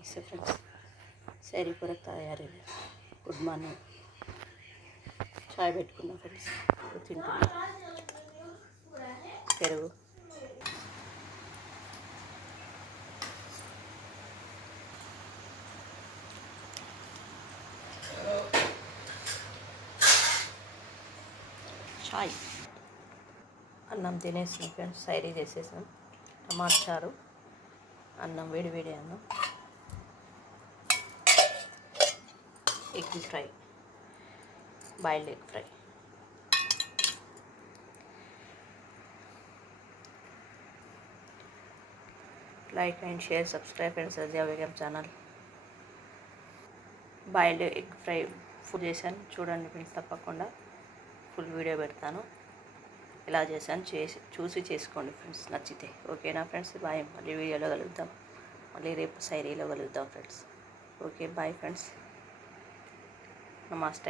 నమస్తే ఫ్రెండ్స్, శైలి కూర తయారీ. Good morning. చాయ్ పెట్టుకున్నాం ఫ్రెండ్స్, తింటున్నాం. పెరుగు, చాయ్. అన్నం తినేసాం ఫ్రెండ్స్, సైరీ చేసేసాం. టమాటా చారు, అన్నం, వేడి వేడి అన్నం, egg fry, boiled egg fry. Like and share, subscribe friends Razia Begum channel. Boiled egg fry full చేశాను, చూడండి ఫ్రెండ్స్. తప్పకుండా ఫుల్ వీడియో పెడతాను. ఎలా చేశాను చూసి చేసుకోండి ఫ్రెండ్స్, నచ్చితే. ఓకేనా ఫ్రెండ్స్? బాయ్. మళ్ళీ వీడియోలో కలుద్దాం, మళ్ళీ రేపు సైరీలో కలుద్దాం ఫ్రెండ్స్. Okay, bye friends. నమస్తే.